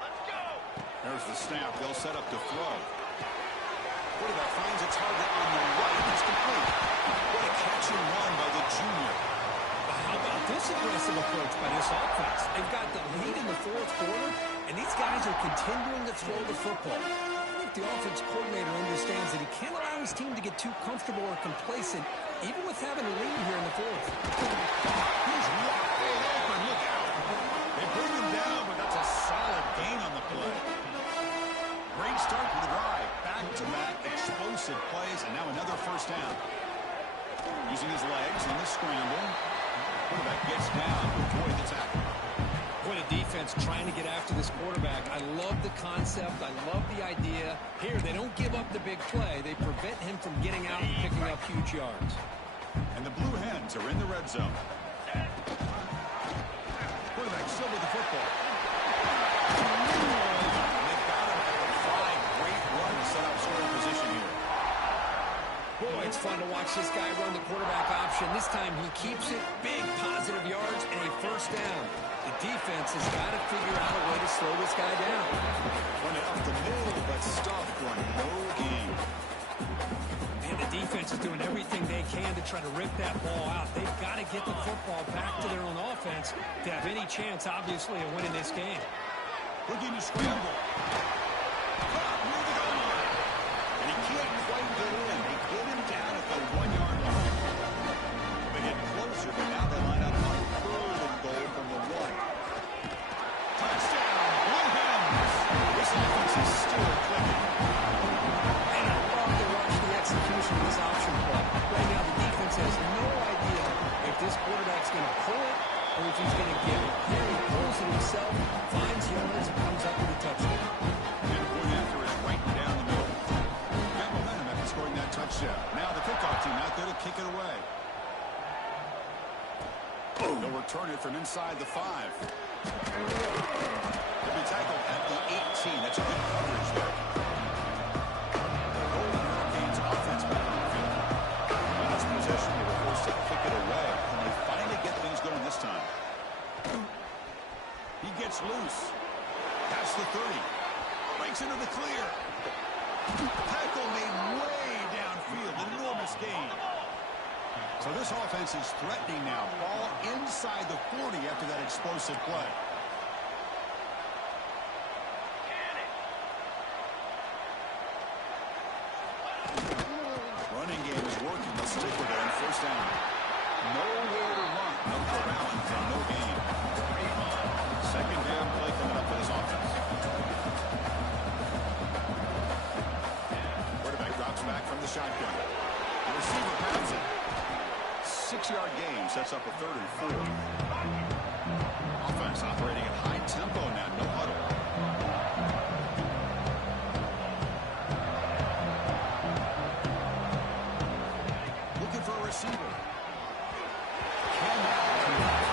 Let's go. There's the snap. They'll set up to throw. Quarterback finds a target on the right. It's complete. What a catch and run by the junior. How about this aggressive approach by this offense? They've got the lead in the fourth quarter, and these guys are continuing to throw the football. I think the offense coordinator understands that he can't allow his team to get too comfortable or complacent, even with having a lead here in the fourth. He's wide open. Look out. They bring him down, but that's a solid gain on the play. Great start to the drive. Back-to-back explosive plays, and now another first down. Using his legs in the scramble. Quarterback gets down to avoid the tackle. What a defense trying to get after this quarterback. I love the concept. I love the idea. Here, they don't give up the big play. They prevent him from getting out and picking up huge yards. And the Blue Hens are in the red zone. Quarterback still with the football. And they've got him at the 5. Great run to set up scoring position here. Boy, it's fun to watch this guy run the quarterback option. This time he keeps it. Big positive yards and a first down. The defense has got to figure out a way to slow this guy down. Run it up the middle, but stuffed for no gain. And the defense is doing everything they can to try to rip that ball out. They've got to get the football back to their own offense to have any chance, obviously, of winning this game. Looking to scramble. Caught near the goal line. And he can't quite get in. They get him down at the 1-yard line. They get closer, but now they line up on 3rd and goal from the 1. Touchdown, Blue Hens. This offense is still clicking. And I love to watch the execution of this option play. Right now, the defense has no idea if this quarterback's going to pull it or if he's going to give it. Here he pulls it himself, finds yards, and comes up with a touchdown. And going after it right down the middle. Got momentum after scoring that touchdown. Now the kickoff team out there to kick it away. They'll return it from inside the 5. They'll be tackled at the 18. That's a good coverage there. Golden Hurricanes offense back on the field. Last possession, they were forced to kick it away, and they finally get things going this time. He gets loose. Past the 30. Breaks into the clear. Tackle made way downfield. Enormous gain. So this offense is threatening now. Ball inside the 40 after that explosive play. Running game is working. Let's stick with it on first down. Nowhere to run. No corralling from no gain. Second down play coming up for this offense. Quarterback drops back from the shotgun. The receiver pounds it. 6-yard gain sets up a 3rd and 4. Offense operating at high tempo now. No huddle. Looking for a receiver. Cannot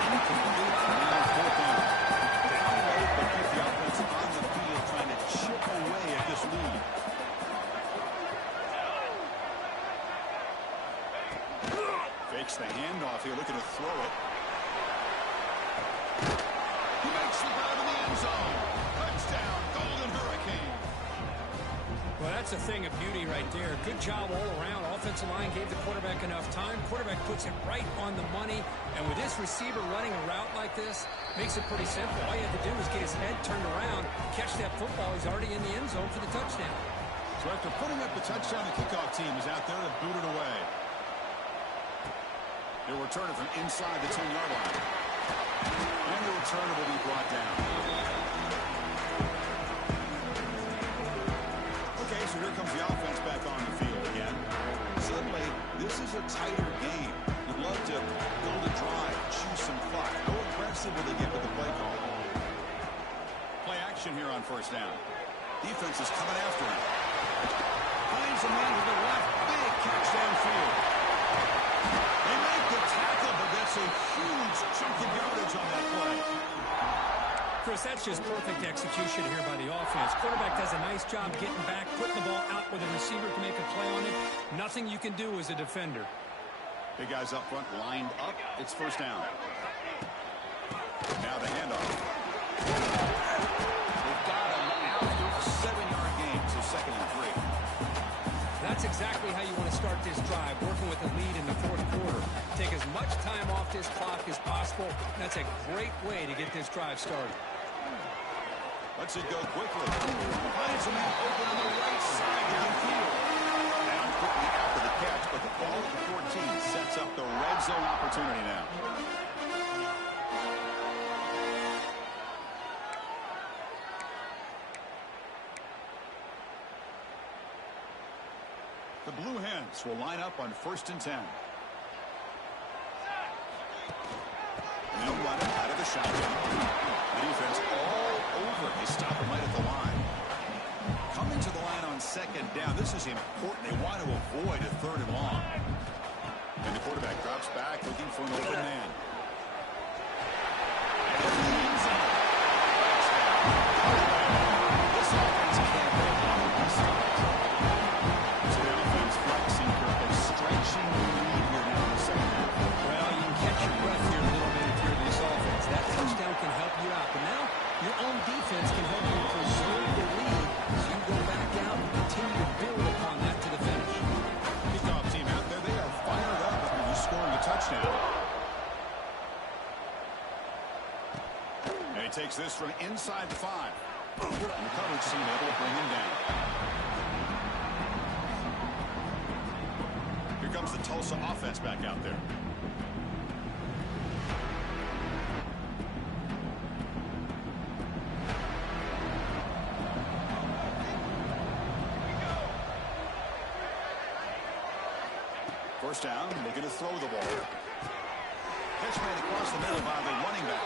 incomplete. Now 4th down. Down low, but keep the offense on the field trying to chip away at this lead. Fakes the handoff here, looking to throw it. He makes the grab in the end zone. Touchdown, Golden Hurricane. Well, that's a thing of beauty right there. Good job all around. Offensive line gave the quarterback enough time. Quarterback puts it right on the money. And with this receiver running a route like this, makes it pretty simple. All you have to do is get his head turned around, catch that football. He's already in the end zone for the touchdown. So after putting up the touchdown, the kickoff team is out there to boot it away. They'll return it from inside the 10-yard line. And the returner will be brought down. Okay, so here comes the offense back on the field again. Suddenly, this is a tighter game. Would love to build a drive, choose some clock. How aggressive will they get with the play call? Play action here on first down. Defense is coming after him. Finds a man to the left. Big catch downfield. They make the tackle, but that's a huge chunk of yardage on that play. Chris, that's just perfect execution here by the offense. Quarterback does a nice job getting back, putting the ball out where the receiver can make a play on it. Nothing you can do as a defender. Big guys up front lined up. It's first down. Now the handoff. They've got him after a 7-yard gain, so 2nd and 3. That's exactly how you want to start this drive, working with a lead in the fourth quarter. Take as much time off this clock as possible. That's a great way to get this drive started. Lets it go quickly. Finds a man open on the right side downfield. Down quickly after the catch, but the ball at the 14 sets up the red zone opportunity now. The Blue Hens will line up on 1st and 10. They'll run it out of the shotgun. The defense all over. They stop him right at the line. Coming to the line on 2nd down. This is important. They want to avoid a 3rd and long. And the quarterback drops back looking for an open man. This offense can't go on with stops. So the offense flexing here and stretching the lead here now in the 2nd half. Well, you can catch your breath here a little bit if you're this offense. That touchdown can help you out. But now your own defense can help you preserve the lead as you go back out and continue to build upon that to the finish. Kickoff team out there. They are fired up after you scoring a touchdown. And he takes this from inside the 5. And the coverage team able to bring him down. Here comes the Tulsa offense back out there. First down, looking to throw the ball. Catch made across the middle by the running back.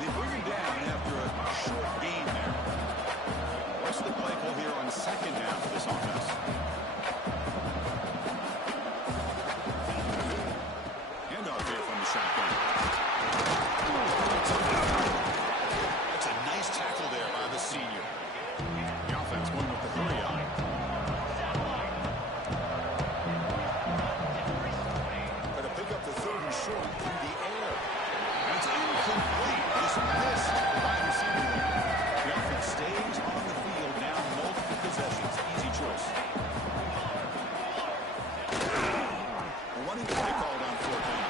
They bring him down after a short gain there. What's the play call here on 2nd down for this offense? Handoff here from the shotgun. That's a nice tackle there by the senior. The offense going with the 3-eye. Got to pick up the 3rd and short through the air. And it's incomplete. Missed by the receiver there. The offense stays on the field now, multiple possessions. Easy choice. The running play called on 4th down.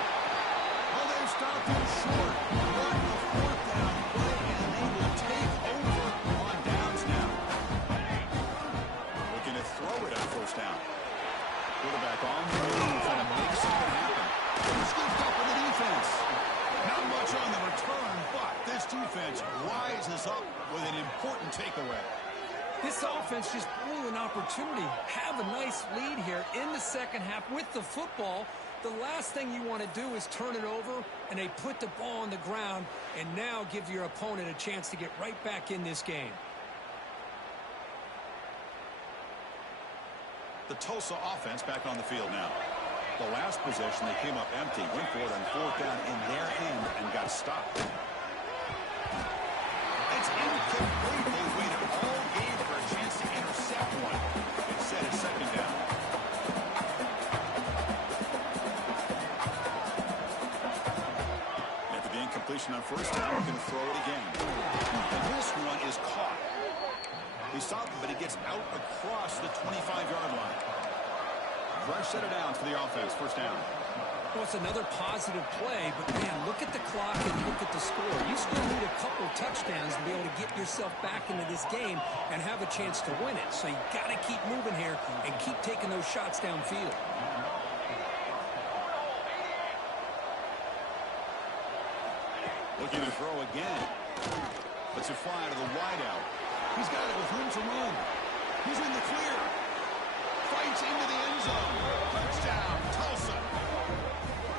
Oh, they stopped him short. What a 4th down play, and they will take over on downs now. Looking to throw it on 1st down. Quarterback on the move, trying to make something happen. Scooped up in the defense. Not much on the return, but this defense rises up with an important takeaway. This offense just blew an opportunity. Have a nice lead here in the 2nd half with the football. The last thing you want to do is turn it over, and they put the ball on the ground and now give your opponent a chance to get right back in this game. The Tulsa offense back on the field now. The last possession, they came up empty, went for it on 4th down in their end and got stopped. It's incomplete. They waited all game for a chance to intercept one. Instead, it's 2nd down. After the incompletion on 1st down, we're going to throw it again. And this one is caught. He stopped him, but he gets out across the 25-yard line. Fresh set of downs for the offense. 1st down. Well, it's another positive play, but, man, look at the clock and look at the score. You still need a couple touchdowns to be able to get yourself back into this game and have a chance to win it. So you got to keep moving here and keep taking those shots downfield. again. Lets it fly to the wideout. He's got it with room to run. He's in the clear. Fights into the end zone. Touchdown, Tulsa.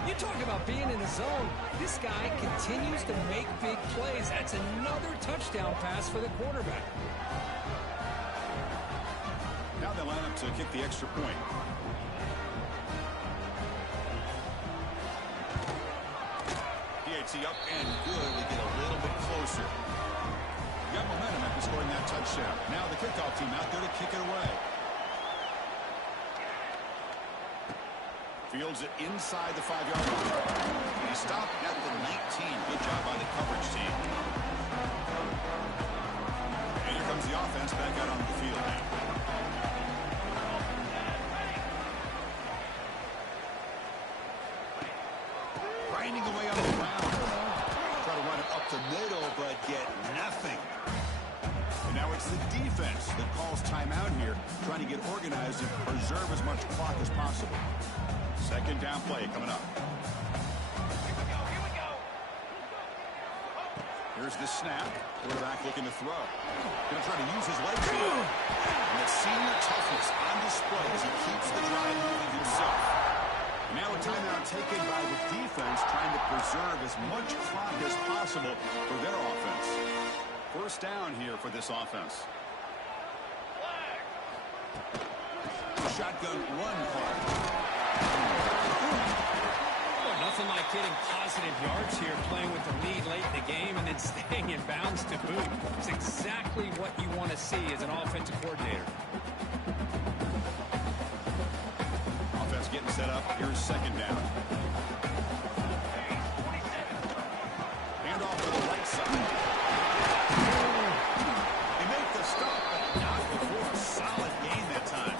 You talk about being in the zone. This guy continues to make big plays. That's another touchdown pass for the quarterback. Now they line up to kick the extra point. PAT up and good to get a little bit closer. Got momentum after scoring that touchdown. Now the kickoff team out there to kick it away. Fields it inside the 5-yard line. He stopped at the 19. Good job by the coverage team. And here comes the offense back out onto the field now. Grinding away on the ground. Try to run it up the middle, but get nothing. And now it's the defense that calls timeout here, trying to get organized and preserve as much clock as possible. Second down play coming up. Here we go. Here's the snap. Quarterback looking to throw. Going to try to use his legs here. And the senior toughness on display as he keeps the drive moving himself. And now a timeout taken by the defense, trying to preserve as much clock as possible for their offense. First down here for this offense. Shotgun run call. Well, nothing like getting positive yards here, playing with the lead late in the game and then staying in bounds to boot. It's exactly what you want to see as an offensive coordinator. Offense getting set up. Here's second down. Hand off to the right side. They make the stop, but not before a solid gain that time.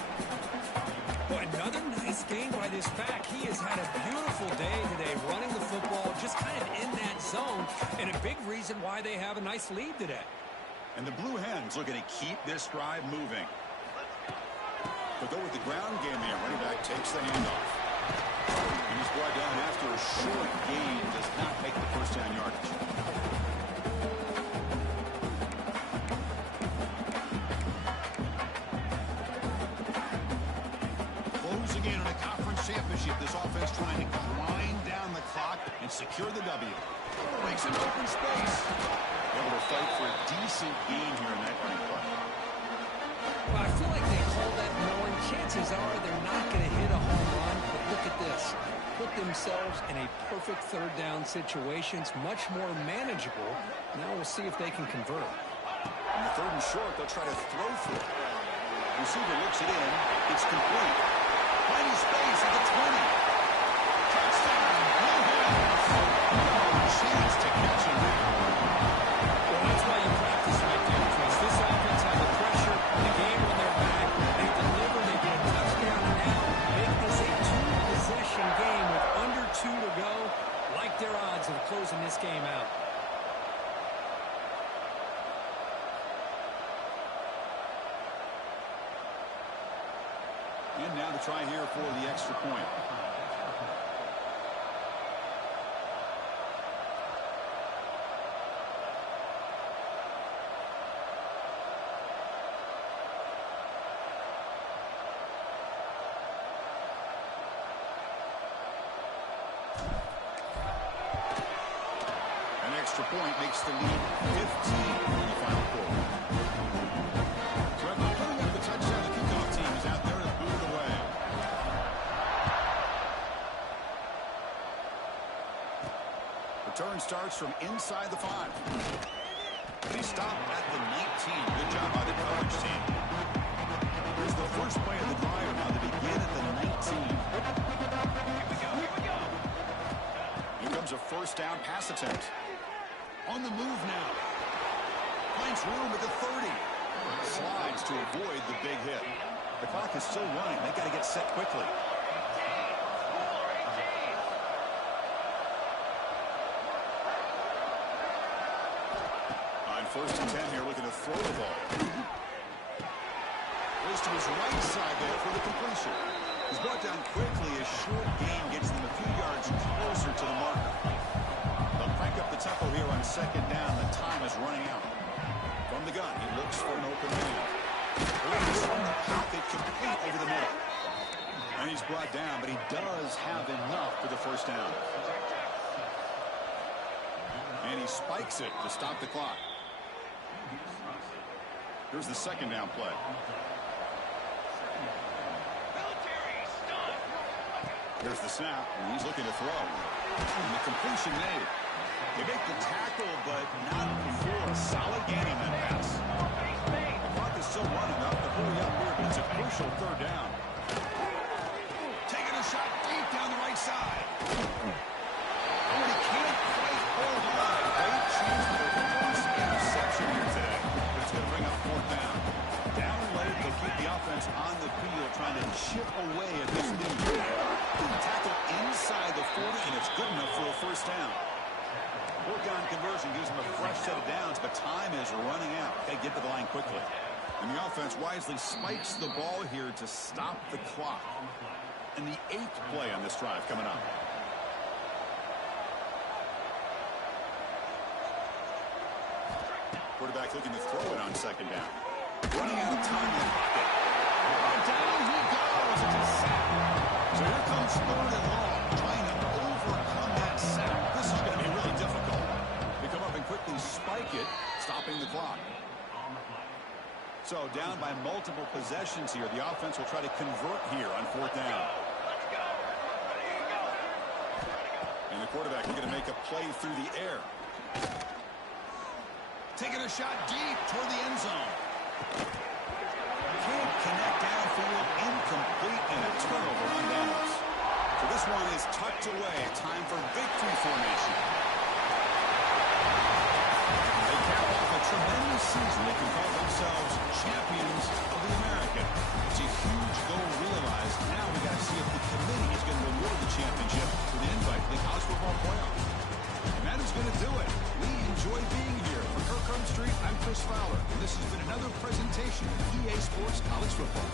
Boy, another nice game by this back. He has had a beautiful day today running the football, just kind of in that zone, and a big reason why they have a nice lead today. And the Blue Hens looking to keep this drive moving. But though with the ground game here, running back takes the handoff. And he's brought down after a short gain, does not make the first down yardage. Closing in on a conference championship, this offense trying to grind down the clock and secure the W. Makes an open space. Able to fight for a decent gain here in that running play. Well, I feel like they call that knowing chances are they're not going to hit a home run, but look at this. Put themselves in a perfect third down situation. It's much more manageable. Now we'll see if they can convert. On the third and short, they'll try to throw for it. Receiver looks it in. It's complete. Finding space at the 20. Touchdown, Blue Hens. Chance to catch him now. Well, that's why you practice right there, Chris. This offense has the pressure, the game on their back. They deliver, they get a touchdown, and now make this a two-possession game with under 2 to go. Like their odds of closing this game out. And now to try here for the extra point. An extra point makes the lead 15 in the final quarter. So after putting up the touchdown, the kickoff team is out there to boot it away. Return starts from inside the 5. But he stopped at the 19. Good job by the coverage team. Here's the first play of the drive. Now they begin at the 19. Here we go. Here comes a first down pass attempt. On the move now. Finds room at the 30. Slides to avoid the big hit. The clock is still running. They got to get set quickly. On first and 10 here, looking to throw the ball. Goes to his right side there for the completion. He's brought down quickly. A short gain gets them a few yards closer to the marker. They'll crank up the tempo here on second down. The time is running out. From the gun, he looks for an open man. He's from the pocket, complete over the middle. And he's brought down, but he does have enough for the first down. And he spikes it to stop the clock. Here's the second down play. Here's the snap, and he's looking to throw. And the completion made. They make the tackle, but not before a solid gain on that pass. The clock is still running up to hurry up here, but it's a crucial third down. Taking a shot deep down the right side. But he can't quite hold on. Great chance for the first interception here today. But it's going to bring up fourth down. Down late, they'll keep the offense on the field, trying to chip away at this lead. Tackle inside the 40, and it's good enough for a first down. Work on conversion gives them a fresh set of downs, but time is running out. They get to the line quickly. And the offense wisely spikes the ball here to stop the clock. And the 8th play on this drive coming up. Quarterback looking to throw it on second down. Running out of time in the pocket. Down he goes. It's a sack. So here comes third and long, trying to overcome that sack. This is going to be really difficult. They come up and quickly spike it, stopping the clock. So down by multiple possessions here. The offense will try to convert here on fourth down. And the quarterback is going to make a play through the air. Taking a shot deep toward the end zone. Can't connect downfield, incomplete, and a turnover on downs. So this one is tucked away. Time for victory formation. They cap off a tremendous season. They can call themselves champions of the American. It's a huge goal realized. Now we got to see if the committee is going to reward the championship with an invite to the college football playoff. And that is going to do it. We enjoy being here. For Kirkland Street, I'm Chris Fowler, and this has been another presentation of EA Sports College Football.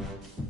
game.